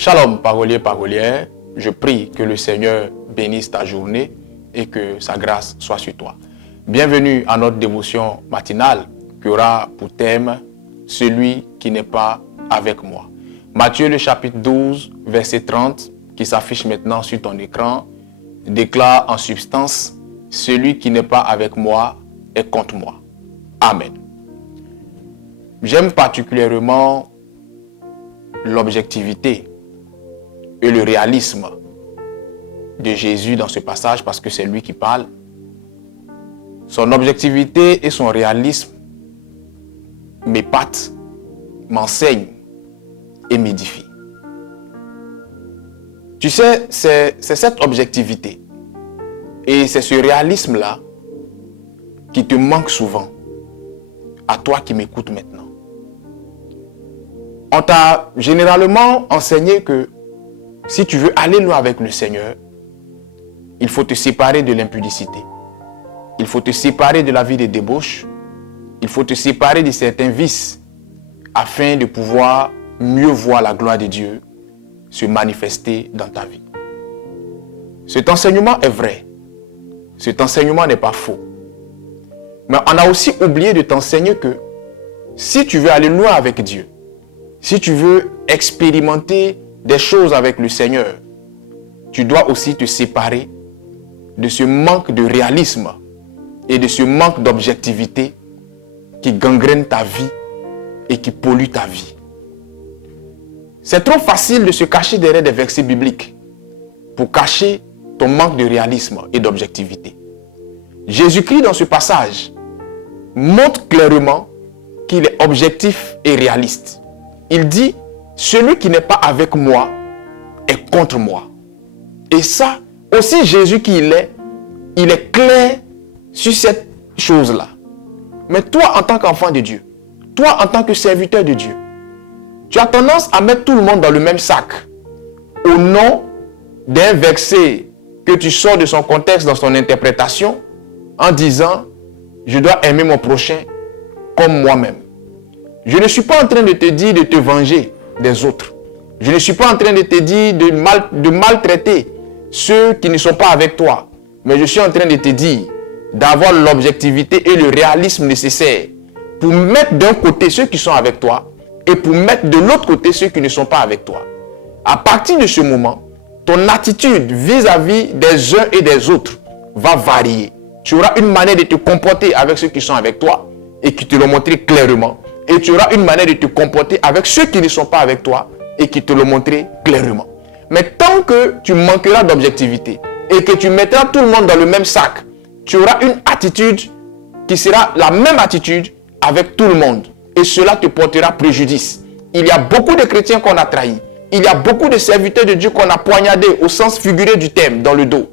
Shalom, parolier, parolière. Je prie que le Seigneur bénisse ta journée et que sa grâce soit sur toi. Bienvenue à notre dévotion matinale qui aura pour thème « Celui qui n'est pas avec moi ». Matthieu, le chapitre 12, verset 30, qui s'affiche maintenant sur ton écran, déclare en substance « Celui qui n'est pas avec moi est contre moi ». Amen. J'aime particulièrement l'objectivité et le réalisme de Jésus dans ce passage parce que c'est lui qui parle. Son objectivité et son réalisme m'épatent, m'enseignent et m'édifient. Tu sais, c'est cette objectivité et c'est ce réalisme-là qui te manque souvent, à toi qui m'écoutes maintenant. On t'a généralement enseigné que si tu veux aller loin avec le Seigneur, il faut te séparer de l'impudicité. Il faut te séparer de la vie de débauche. Il faut te séparer de certains vices afin de pouvoir mieux voir la gloire de Dieu se manifester dans ta vie. Cet enseignement est vrai. Cet enseignement n'est pas faux. Mais on a aussi oublié de t'enseigner que si tu veux aller loin avec Dieu, si tu veux expérimenter des choses avec le Seigneur, tu dois aussi te séparer de ce manque de réalisme et de ce manque d'objectivité qui gangrène ta vie et qui pollue ta vie. C'est trop facile de se cacher derrière des versets bibliques pour cacher ton manque de réalisme et d'objectivité. Jésus-Christ, dans ce passage, montre clairement qu'il est objectif et réaliste. Il dit, celui qui n'est pas avec moi est contre moi. Et ça, aussi Jésus qui il est clair sur cette chose-là. Mais toi, en tant qu'enfant de Dieu, toi, en tant que serviteur de Dieu, tu as tendance à mettre tout le monde dans le même sac au nom d'un verset que tu sors de son contexte dans son interprétation en disant, je dois aimer mon prochain comme moi-même. Je ne suis pas en train de te dire de te venger des autres. Je ne suis pas en train de te dire de maltraiter ceux qui ne sont pas avec toi. Mais je suis en train de te dire d'avoir l'objectivité et le réalisme nécessaire pour mettre d'un côté ceux qui sont avec toi et pour mettre de l'autre côté ceux qui ne sont pas avec toi. À partir de ce moment, ton attitude vis-à-vis des uns et des autres va varier. Tu auras une manière de te comporter avec ceux qui sont avec toi et qui te l'ont montré clairement. Et tu auras une manière de te comporter avec ceux qui ne sont pas avec toi et qui te l'ont montré clairement. Mais tant que tu manqueras d'objectivité et que tu mettras tout le monde dans le même sac, tu auras une attitude qui sera la même attitude avec tout le monde. Et cela te portera préjudice. Il y a beaucoup de chrétiens qu'on a trahis. Il y a beaucoup de serviteurs de Dieu qu'on a poignardés au sens figuré du terme dans le dos.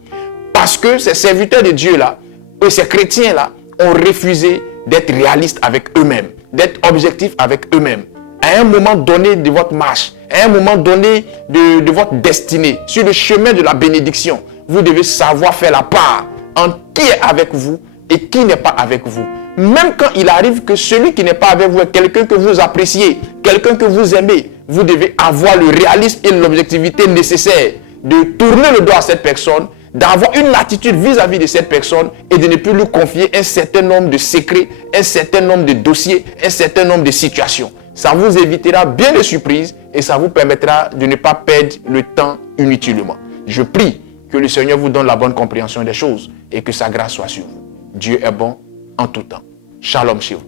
Parce que ces serviteurs de Dieu-là, et ces chrétiens-là, ont refusé d'être réalistes avec eux-mêmes, d'être objectifs avec eux-mêmes. À un moment donné de votre marche, à un moment donné de votre destinée, sur le chemin de la bénédiction, vous devez savoir faire la part entre qui est avec vous et qui n'est pas avec vous. Même quand il arrive que celui qui n'est pas avec vous est quelqu'un que vous appréciez, quelqu'un que vous aimez, vous devez avoir le réalisme et l'objectivité nécessaire de tourner le dos à cette personne, d'avoir une attitude vis-à-vis de cette personne et de ne plus lui confier un certain nombre de secrets, un certain nombre de dossiers, un certain nombre de situations. Ça vous évitera bien de surprises et ça vous permettra de ne pas perdre le temps inutilement. Je prie que le Seigneur vous donne la bonne compréhension des choses et que sa grâce soit sur vous. Dieu est bon en tout temps. Shalom chez vous.